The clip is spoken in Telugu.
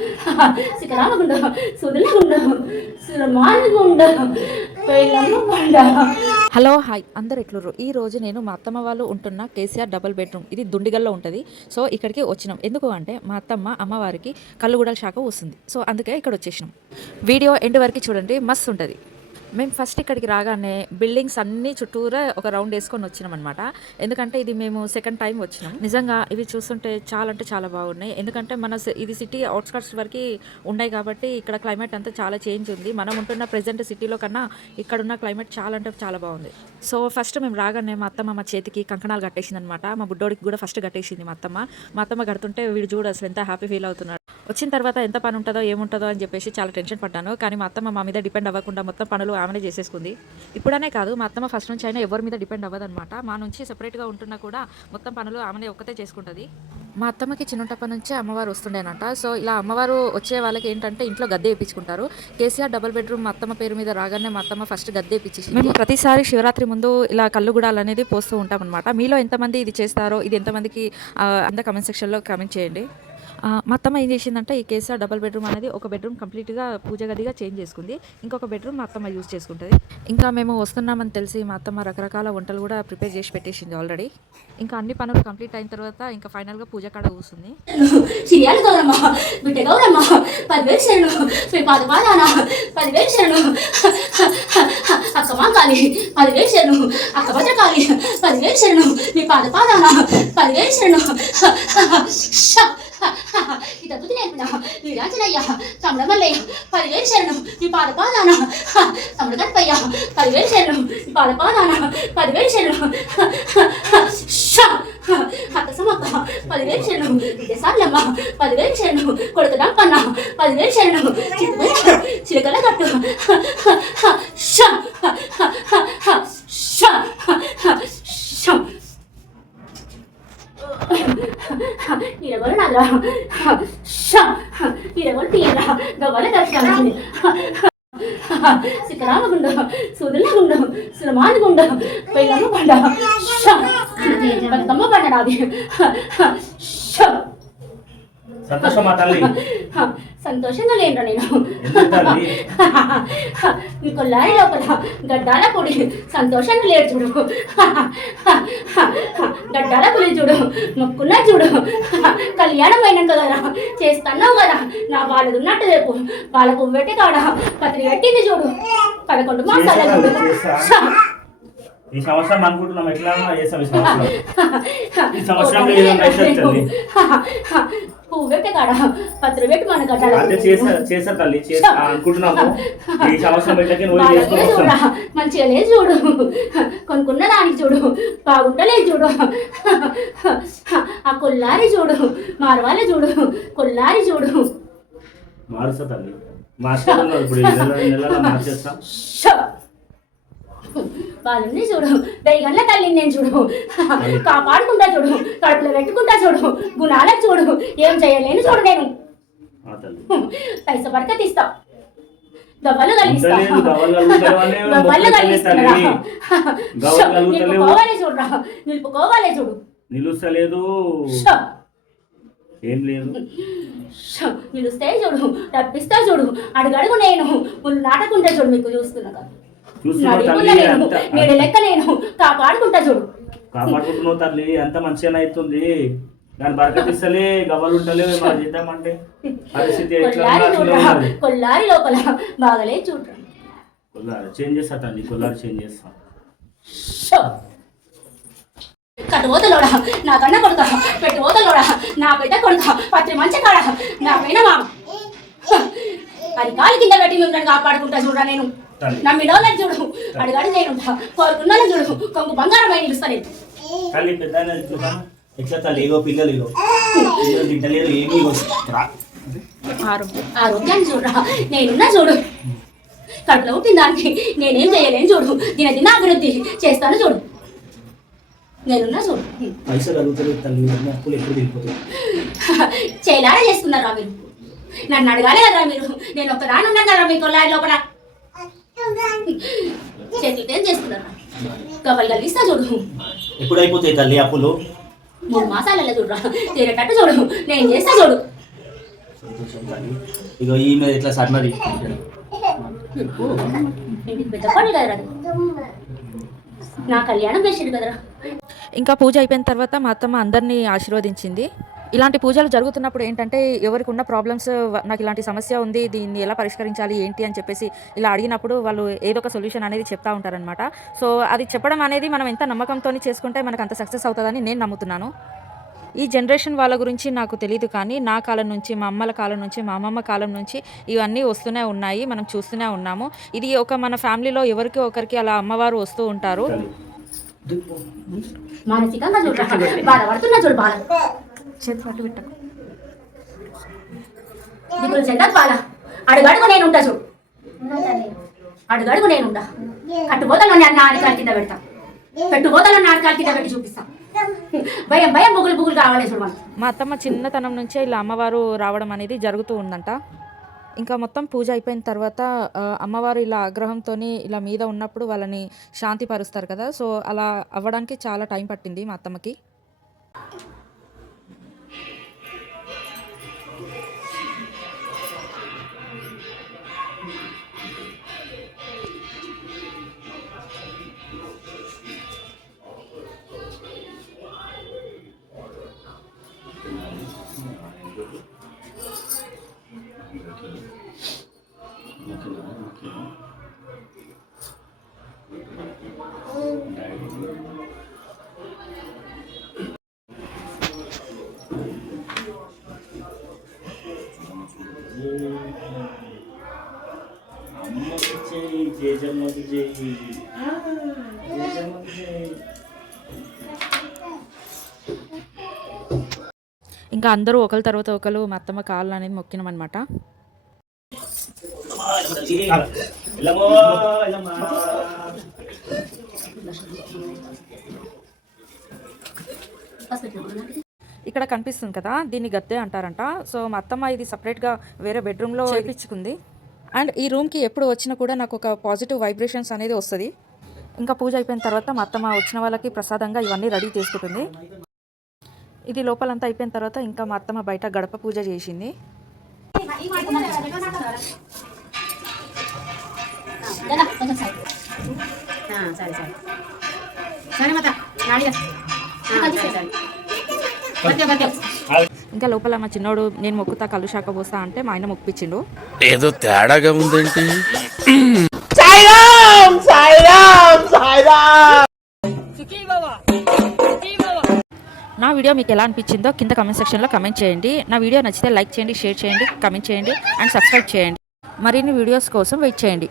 శిఖరామగుండ సుధులగుండ సురమానుగుండ పెళ్ళమ్మగుండ హలో హాయ్. అందరు ఎట్లుర్రు? ఈ రోజు నేను మా అత్తమ్మ వాళ్ళు ఉంటున్న కేసీఆర్ డబుల్ బెడ్రూమ్. ఇది దుండిగల్లో ఉంటుంది. సో ఇక్కడికి వచ్చినాం. ఎందుకు అంటే మా అత్తమ్మ అమ్మవారికి కళ్ళుగూడల శాఖ వస్తుంది సో అందుకే ఇక్కడ వచ్చేసినాం వీడియో ఎండ్ వరకు చూడండి. మస్తు ఉంటుంది. మేము ఫస్ట్ ఇక్కడికి రాగానే బిల్డింగ్స్ అన్ని చుట్టూరా ఒక రౌండ్ వేసుకొని వచ్చినాం అనమాట ఎందుకంటే ఇది మేము సెకండ్ టైం వచ్చినాం. నిజంగా ఇవి చూస్తుంటే చాలా అంటే చాలా బాగున్నాయి. ఎందుకంటే మన సి- ఇది సిటీ అవుట్స్కట్స్ వరకు ఉన్నాయి కాబట్టి ఇక్కడ క్లైమేట్ అంతా చాలా చేంజ్ ఉంది. మనం ఉంటున్న ప్రెసెంట్ సిటీలో కన్నా ఇక్కడ ఉన్న క్లైమేట్ చాలా అంటే చాలా బాగుంది. సో ఫస్ట్ మేము రాగానే మా అత్తమ్మ మా చేతికి కంకణాలు కట్టేసింది అనమాట మా బుడ్డోడికి కూడా ఫస్ట్ కట్టేసింది మా అత్తమ్మ. మా అత్తమ్మ కడుతుంటే వీడు చూడు అసలు ఎంత హ్యాపీ ఫీల్ అవుతున్నాడు. వచ్చిన తర్వాత ఎంత పని ఉంటుందో ఏముంటుందో అని చెప్పేసి చాలా టెన్షన్ పడ్డాను. కానీ మా అత్తమ్మ మా మీద డిపెండ్ అవ్వకుండా మొత్తం పనులు ఆమెనే చేసేసుకుంది. ఇప్పుడనే కాదు మా అత్తమ్మ ఫస్ట్ నుంచి అయినా ఎవరి మీద డిపెండ్ అవ్వదన్నమాట. మా నుంచి సెపరేట్గా ఉంటున్నా కూడా మొత్తం పనులు ఆమెనే ఒక్కతే చేసుకుంటుంది. మా అత్తమ్మకి చిన్నటప్పటి నుంచే అమ్మవారు వస్తుండేనంట. సో ఇలా అమ్మవారు వచ్చే వాళ్ళకి ఏంటంటే ఇంట్లో గద్దె వేయించుకుంటారు కేసీఆర్ డబుల్ బెడ్రూమ్ మా అత్తమ్మ పేరు మీద రాగానే మా అత్తమ్మ ఫస్ట్ గద్దె వేయించేసి మేము ప్రతిసారి శివరాత్రి ముందు ఇలా కళ్ళు గుడాలు అనేది పోస్తూ ఉంటాం అనమాట మీలో ఎంతమంది ఇది చేస్తారో ఇది ఎంతమందికి అంత కమెంట్ సెక్షన్లో కమెంట్ చేయండి. మా అత్తమ్మ ఏం చేసిందంటే ఈ కేసీఆర్ డబల్ బెడ్రూమ్ అనేది ఒక బెడ్రూమ్ కంప్లీట్గా పూజ గదిగా చేంజ్ చేసుకుంది. ఇంకొక బెడ్రూమ్ మా అత్తమ్మ యూజ్ చేసుకుంటుంది. ఇంకా మేము వస్తున్నామని తెలిసి మా అత్తమ్మ రకరకాల వంటలు కూడా ప్రిపేర్ చేసి పెట్టేసింది ఆల్రెడీ ఇంకా అన్ని పనులు కంప్లీట్ అయిన తర్వాత ఇంకా ఫైనల్గా పూజ కాడ కూర్చుంది సిరియాలు గౌరమ్మ పదివేలు శరణు పాద పదివేలు శరణు ఇత బుద్ధి నేర్పిన వీరాజనయ్య తమ్ముడ మల్లయ్య పదివేలు శరణు మీ పాద పాదాన తమ్ముడు గణపయ్య పదివేలు శరణు మీ పాద పాదాన పదివేలు శరణు అక్క సమక్క పదివేలు శరణు విజయసార్లమ్మ పదివేలు శరణు కొడుకు దంపన్న పదివేలు శరణు చిట్టువేలు చిలకల కట్టు గవ్వల దర్శనం శిఖరామగుండ సూదులగుండ సురమానుగుండ పెళ్ళమ్మ పండ బతుకమ్మ పండడాది సంతోషమా తల్లి? సంతోషంగా లేనురా నేను. ఎందుకు తల్లి మీ కొల్లారి లోపల గడ్డాల పొడి. సంతోషంగా లేడు చూడు. గడ్డాల పొడి చూడు. మొక్కున్నా చూడు. కళ్యాణం అయినాక కదా చేస్తున్నావు కదా. నా వాళ్ళది ఉన్నట్టు రేపు. వాళ్ళ పువ్వెట్టి కాడ పత్రి కట్టింది చూడు. పదకొండు మాసాల చూడు. ఈ సంవత్సరం అనుకుంటున్నాం ఎట్లా చేస్తాం ఈ సంవత్సరం. ఈ సంవత్సరంలో ఏదైనా అయితే వస్తుంది. పువ్వెట్టి కాడ? పత్రి పెట్టి మన గడ్డాల అదే చేసా చేసా తల్లి చేసా అనుకుంటున్నాము. ఈ సంవత్సరం నువ్వు మంచిగా లేదు చూడు. కొనుక్కున్న దానికి చూడు బాగుంటలేదు చూడు. ఆ కొల్లారి చూడు మారవాళ్ళ చూడు కొల్లారి చూడు. మారుస్తా తల్లి. ఇప్పుడు నెలలో మార్చేస్తాం. వాళ్ళని చూడు. దైగండ్ల తల్లిని నేను చూడు. కాపాడుకుంటా చూడు. కడుపులో పెట్టుకుంటా చూడు. గుణాలకు చూడు. ఏం చేయలేను చూడు నేను. పైస పడక కలిగిస్తా కలిగిస్తున్నా. నిలుపుకోవాలి చూడరా. నిలుపుకోవాలి చూడు. నిలుస్తలేదు. ఏం లేదు. నిలుస్తే చూడు. రప్పిస్తా చూడు. అడుగడుగు నేను. నాటకుంటా చూడు మీకు చూస్తున్నా కదా. నేను లెక్క కాపాడుకుంటా చూడు. కాపాడుకుంటున్నావు తల్లి అంత మంచిగానే అవుతుంది. దాని బరకతిస్తలే గవ్వలు ఉంటలేవు మనం చేద్దామంటే పరిస్థితి కొల్లారి లోపల బాగలే చూడరా కొల్లారి చేంజ్ చేస్తా తల్లి కొల్లారి చేంజ్ చేస్తా. షో. కట్టుపోతలోడా నా కన్న కొడుక పెట్టుపోతలోడా నా బిడ్డ కొడుక పత్రి మంచి కాడ నా పైన మా అది కాలు కింద పెట్టి మిమ్మల్ని కాపాడుకుంటా చూడరా నేను. తల్లి. నా మిడవలని చూడు. అడిగాడు నేను కోరుకున్నాను చూడు. కొంగు బంగారం అయి నిలుస్తా నేను తల్లి పెద్ద ఎట్లా తల్లి? ఏగో పిల్లలు పిల్లలు తింటలేరు ఏమి ఆరోగ్యాన్ని చూడరా నేనున్నా చూడు. కడుపులో పుట్టిన దానికి నేనేం చేయలేను చూడు. దిన దిన అభివృద్ధి చేస్తాను చూడు. నేనున్నా చూడు. పైసలు తల్లి. అప్పులు ఎప్పుడు చేసుకున్నారా మీరు. నన్ను అడగాలి కదరా మీరు. నేను ఒక్కదాని ఉన్నాను కదా మీ కొల్లారి లోపల. చేతులతో ఏం చేసుకున్నారా కవలు కలిగిస్తా చూడు. ఎప్పుడు అయిపోతాయి తల్లి అప్పులు? మూడు మాసాలలో చూడరా. తీరేటట్టు చూడు. నేను చేస్తా చూడు. ఇగో ఈమె ఇట్లా సన్నది పెద్ద కదరా. నా కళ్యాణం చేసిండు కదరా. ఇంకా పూజ అయిపోయిన తర్వాత మా అత్తమ్మ అందరినీ ఆశీర్వదించింది. ఇలాంటి పూజలు జరుగుతున్నప్పుడు ఏంటంటే ఎవరికి ఉన్న ప్రాబ్లమ్స్ నాకు ఇలాంటి సమస్య ఉంది దీన్ని ఎలా పరిష్కరించాలి ఏంటి అని చెప్పేసి ఇలా అడిగినప్పుడు వాళ్ళు ఏదో ఒక సొల్యూషన్ అనేది చెప్తా ఉంటారనమాట సో అది చెప్పడం అనేది మనం ఎంత నమ్మకంతో చేసుకుంటే మనకు అంత సక్సెస్ అవుతుందని నేను నమ్ముతున్నాను. ఈ జనరేషన్ వాళ్ళ గురించి నాకు తెలియదు కానీ నా కాలం నుంచి మా అమ్మల కాలం నుంచి మా అమ్మమ్మ కాలం నుంచి ఇవన్నీ వస్తూనే ఉన్నాయి మనం చూస్తూనే ఉన్నాము. ఇది ఒక మన ఫ్యామిలీలో ఎవరికి ఒకరికి అలా అమ్మవారు వస్తూ ఉంటారు. మానసికంగా బాధపడుతున్నా చూడు బాధ చేతి పట్టు పెట్టకు. దిగులు అడుగడుగు నేను ఉంటా చూడు. అడుగడుగు నేను ఉంటా కట్టుబోతలు నా నాటకాల కింద పెడతా. పెట్టుబోతలు నాటకాల కింద పెట్టి చూపిస్తా. భయం భయం బుగులు బుగులు కావాలి చూడు మనం మా అత్తమ్మ చిన్నతనం నుంచే ఇలా అమ్మవారు రావడం అనేది జరుగుతూ ఉందంట. ఇంకా మొత్తం పూజ అయిపోయిన తర్వాత అమ్మవారు ఇలా ఆగ్రహంతో ఇలా మీద ఉన్నప్పుడు వాళ్ళని శాంతి పరుస్తారు కదా. సో అలా అవ్వడానికి చాలా టైం పట్టింది మా అత్తమ్మకి. చేయి జేజమ్మకి చేయి జేజమ్మకి చేయి ఇంకా అందరూ ఒకరి తర్వాత ఒకరు మా అత్తమ్మ కాళ్ళు అనేది మొక్కినాం అనమాట. ఇక్కడ కనిపిస్తుంది కదా దీన్ని గద్దె అంటారంట. సో మా అత్తమ్మ ఇది సపరేట్గా వేరే బెడ్రూమ్లో చేయించుకుంది అండ్ ఈ రూమ్కి ఎప్పుడు వచ్చినా కూడా నాకు ఒక పాజిటివ్ వైబ్రేషన్స్ అనేది వస్తుంది. ఇంకా పూజ అయిపోయిన తర్వాత మా అత్తమ్మ వచ్చిన వాళ్ళకి ప్రసాదంగా ఇవన్నీ రెడీ చేసుకుంటుంది. ఇది లోపలంతా అయిపోయిన తర్వాత ఇంకా మా అత్తమ్మ బయట గడప పూజ చేసింది. సరే ఇంకా లోపల మా చిన్నోడు నేను మొక్కుతా కళ్ళు శాఖ పోస్తా అంటే మా ఆయన మొక్కిపించిండు ఏదో తేడాగా ఉందేంటి నా వీడియో మీకు ఎలా అనిపించిందో కింద కమెంట్ సెక్షన్లో కమెంట్ చేయండి. నా వీడియో నచ్చితే లైక్ చేయండి షేర్ చేయండి కమెంట్ చేయండి అండ్ సబ్స్క్రైబ్ చేయండి. మరిన్ని వీడియోస్ కోసం వెయిట్ చేయండి.